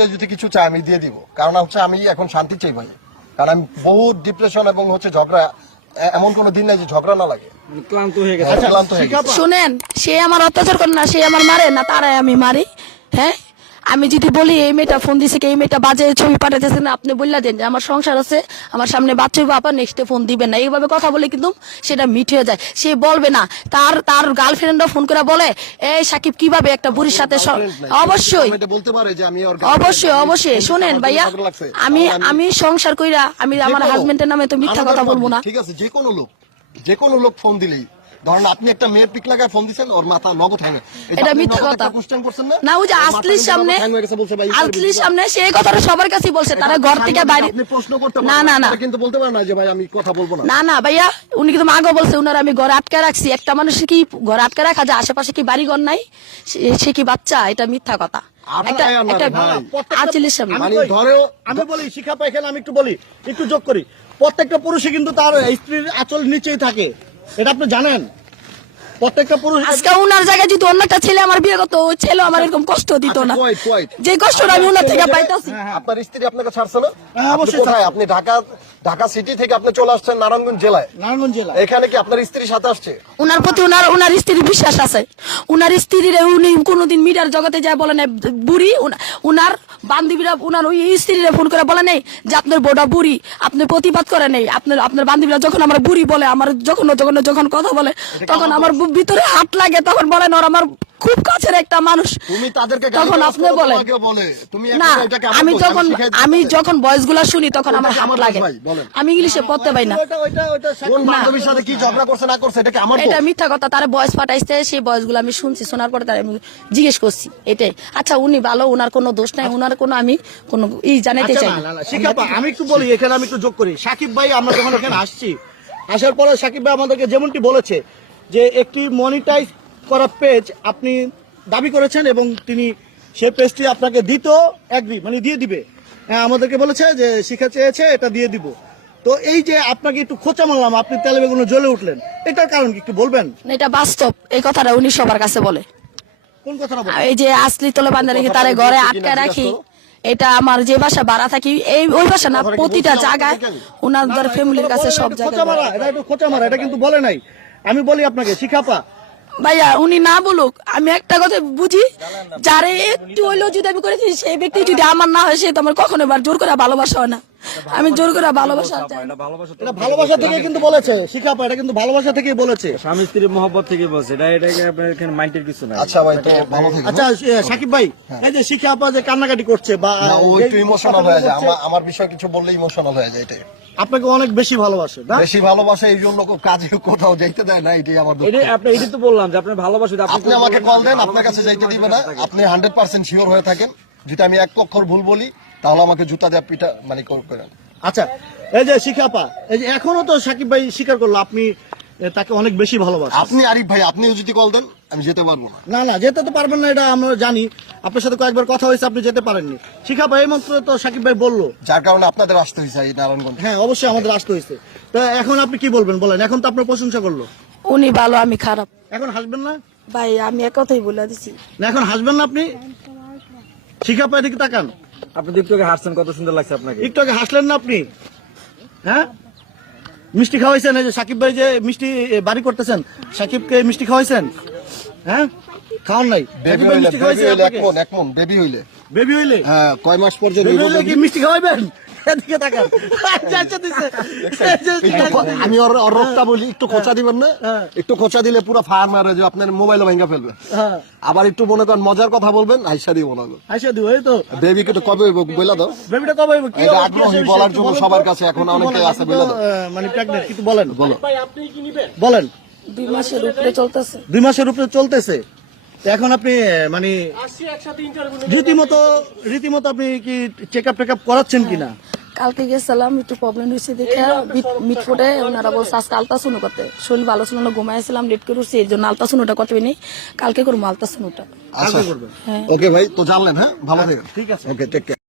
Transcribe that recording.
যদি কিছু চাই আমি দিয়ে দিব, কারণ হচ্ছে আমি এখন শান্তি চাই ভাই। কারণ আমি বহুত ডিপ্রেশন এবং হচ্ছে ঝগড়া, এমন কোন দিন নাই যে ঝগড়া না লাগে। ক্লান্ত হয়ে গেছে। ক্লান্ত হয়ে গেছে। শুনেন, সে আমার অত্যাচার করে না, সে আমার মারে না, তারাই আমি মারি। হ্যাঁ, আমি যদি বলি এই মেয়েটা ফোন দিছে, এই মেয়েটা বাজে ছবি পাঠাতেছে না, আপনি বললা দেন যে আমার সংসার আছে, আমার সামনে বাচ্চা বাবা, নেক্সটে ফোন দিবেন না, এইভাবে কথা বলে কিন্তু সেটা মিট হয়ে যায়। সে বলবে না, তার তার গার্লফ্রেন্ডও ফোন করে বলে এই সাকিব কিভাবে একটা বুড়ির সাথে। অবশ্যই অবশ্যই অবশ্যই শুনেন ভাইয়া, আমি সংসার কইরা আমি আমার হাজবেন্ডের নামে তো মিথ্যা কথা বলবো না। ঠিক আছে, যে কোনো লোক ফোন দিলেই, ধরেন আপনি একটা মেয়ের পিক লাগায় ফোন দিচ্ছেন, ওর মাথা নগদ হ্যাঙ্গে, এটা মিথ্যা কথা না। ওই যে আসলির সামনে সেই কথাটা সবার কাছে বলছে, তারা ঘর থেকে বাইরে। আপনি প্রশ্ন করতে না না না, কিন্তু বলতে পারেন না যে ভাই আমি কথা বলবো না। না না ভাইয়া, উনি কিন্তু আগে বলছে উনার আমি ঘরে আটকে রাখছি। একটা মানুষের কি ঘরে আটকে রাখা যায়? আশেপাশে কি বাড়ি ঘর নাই? সে কি বাচ্চা? এটা মিথ্যা কথা। আমি বলি শিখা পাইখানা, আমি একটু বলি, একটু যোগ করি, প্রত্যেকটা পুরুষই কিন্তু তার স্ত্রীর আঁচল নিচেই থাকে, এটা আপনি জানেন? প্রত্যেকটা পুরুষ। আজকে উনার জায়গায় যদি অন্য একটা ছেলে আমার বিয়ে করতো, ওই ছেলে আমার এরকম কষ্ট দিত না, যে কষ্টটা আমি উনার থেকে পাইতাছি। আপনার স্ত্রী আপনাকে ছাড়ছে না? অবশ্যই। আপনি ঢাকা সিটি থেকে আপনি চলে আসছেন নারায়ণগঞ্জ জেলায়। এখানে কি আপনার স্ত্রীর সাথে আসছে? উনার প্রতি উনার স্ত্রীর বিশ্বাস আছে। উনার স্ত্রীর উনি কোনোদিন মিডিয়ার জগতে যায় বলে নাই বুড়ি। উনার বান্ধবীরা উনার ওই স্ত্রীরা ফোন করে বলে নেই যে আপনার বউটা বুড়ি, আপনি প্রতিবাদ করে নেই। আপনার বান্ধবীরা যখন আমার বুড়ি বলে, আমার যখন কথা বলে, তখন আমার ভিতরে হাত লাগে, তখন বলেন ওর আমার খুব কাছের একটা মানুষ। তখন আপনি বলেন না, আমি যখন ভয়েস গুলা শুনি তখন আমার হাত লাগে। আমি ইংলিশে পড়তে পাই না। এটা মিথ্যা কথা, তারা ভয়েস পাঠাইছে, সেই ভয়েস গুলো আমি শুনছি, শোনার পরে তারা আমি জিজ্ঞেস করছি এটাই। আচ্ছা উনি ভালো, উনার কোনো দোষ নাই, উনার কোনো আমি কোনো জানাইতে চাই না। আমি একটু বলি, এখানে আমি একটু যোগ করি। সাকিব ভাই, আমরা যখন এখানে আসছি, আসার পরে সাকিব ভাই আমাদেরকে যেমনটি বলেছে যে একটি মনিটাইজ করা পেজ আপনি দাবি করেছেন এবং তিনি সেই পেজটি আপনাকে মানে দিয়ে দিবে। আমাদেরকে বলেছে যে শিখা চেয়েছে, এটা দিয়ে দিব। তো এই যে আপনাকে একটু খোঁচা মারলাম, আপনি তেলে বেগুনে জ্বলে উঠলেন, এটার কারণ কি একটু বলবেন? এটা বাস্তব, এই কথাটা উনি সবার কাছে বলে। কোন কথাটা? এই যে আসলি তোলে বান্ধা রেখে তারা ঘরে আটকে রাখি, এটা আমার যে বাসা ভাড়া থাকি, ওই বাসা না, প্রতিটা জায়গায় উনাদের ফ্যামিলির কাছে সব জায়গায়। এটা একটু খোঁচা মারা, এটা কিন্তু বলে নাই। আমি বলি আপনাকে শিখাপা ভাইয়া, উনি না বলুক, আমি একটা কথা বুঝি, যারে একটু হইলেও যদি আমি করেছি, সেই ব্যক্তি যদি আমার না হয়, সে তো আমার কখনো জোর করে ভালোবাসা হয় না। আমি জোর করে ভালোবাসা, এটা ভালোবাসা থেকে কিন্তু বলেছে শিখাপা, এটা কিন্তু ভালোবাসা থেকেই বলেছে, স্বামী স্ত্রীর মহব্বত থেকে বলছে। এটাকে আপনার এখানে মাইন্ডের কিছু না। আচ্ছা ভাই, তো ভালো থাকবেন। আচ্ছা সাকিব ভাই, এই যে শিখাপা যে কান্নাকাটি করছে বা একটু ইমোশনাল হয়ে যায়, আমার বিষয় কিছু বললে ইমোশনাল হয়ে যায়, এটাই। আপনাকে অনেক বেশি ভালোবাসে, বেশি ভালোবাসে, এই জন্য কাজে কোথাও যাইতে দেয় না, এটাই আমার দুঃখ। এটাই তো বললাম যে আপনার ভালোবাসা, আপনি আমাকে কল দেন, আপনার কাছে যাইতে দিবে না। আপনি 100% শিওর হয়ে থাকেন, যদি আমি এক অক্ষর ভুল বলি তাহলে আমাকে জুতা দেওয়া পিটা মানে করেন। আচ্ছা, এই যে শিখাপা, এই যে এখনো তো সাকিব ভাই স্বীকার করলো আপনি তাকে অনেক বেশি ভালোবাসেন। আপনি আরিফ ভাই, আপনিও যদি কল দেন আমি যেতে পারবো না। না যেতে তো পারবেন না, এটা আমরা জানি। আপনার সাথে কয়েকবার কথা হয়েছে, আপনি যেতে পারেননি। শিখাপা এই মাত্র তো সাকিব ভাই বললো, যার কারণে আপনাদের আসতে হয়েছে এই নারায়ণগঞ্জ। হ্যাঁ অবশ্যই আমাদের আসতে হয়েছে। তো এখন আপনি কি বলবেন বলেন? এখন তো আপনার প্রশংসা করলো, উনি ভালো আমি খারাপ। এখন হাসবেন না ভাই? আমি এক কথাই বলে দিছি না, এখন হাসবেন না আপনি? শিখাপা এদিকে তাকান। আপনি একটু আগে হাসছেন, কত সুন্দর লাগছে আপনাকে। একটু আগে হাসলেন না আপনি? হ্যাঁ, মিষ্টি খাওয়াইছেন? এই যে সাকিব ভাই যে মিষ্টি বাড়ি করতেছেন, সাকিবকে মিষ্টি খাওয়াইছেন? হ্যাঁ, খাওয়ান নাই? বেবি হইলে বেবি হইলে হ্যাঁ, কয় মাস পর্যন্ত কি মিষ্টি খাওয়াইবেন? এদিকে তাকান। আমি ওর রোগটা বলি, একটু খোঁচা দিবেন না? একটু খোঁচা দিলে পুরো ফায়ার মারে, যে আপনার মোবাইল ভেঙে ফেলবে। আবার একটু মনে করেন মজার কথা বলবেন, আইসা দিব না, আইসা দিব। এই তো বেবিকে তো কবে হইব বলে দাও। বেবিটা কবে হইব? কি আগ্রহী বলার জন্য সবার কাছে এখন অনেকে আছে, বলে দাও। মানে প্রেগন্যান্ট কিন্তু বলেন, বলো আপনি কি নিবেন বলেন? 2 মাসের উপরে চলতেছে। 2 মাসের উপরে চলতেছে। এখন আপনি মানে রীতিমতো আপনি কি চেকআপ টেকআপ করাচ্ছেন কিনা? কালকে গেছিলাম, একটু প্রবলেম হয়েছে দেখে মিটফুটে ওনারা বলছে আজকে আলতাসুনো করতে। শরীর ভালো ছিল না, ঘুমাইছিলাম, লেট করে উঠছি, এই জন্য আলতাসুনোটা করতে পারিনি। কালকে করবো আলতাসুনোটা। ওকে ভাই, তো জানলেন। হ্যাঁ, ভালো থাকেন। ঠিক আছে, ওকে, টেক কেয়ার।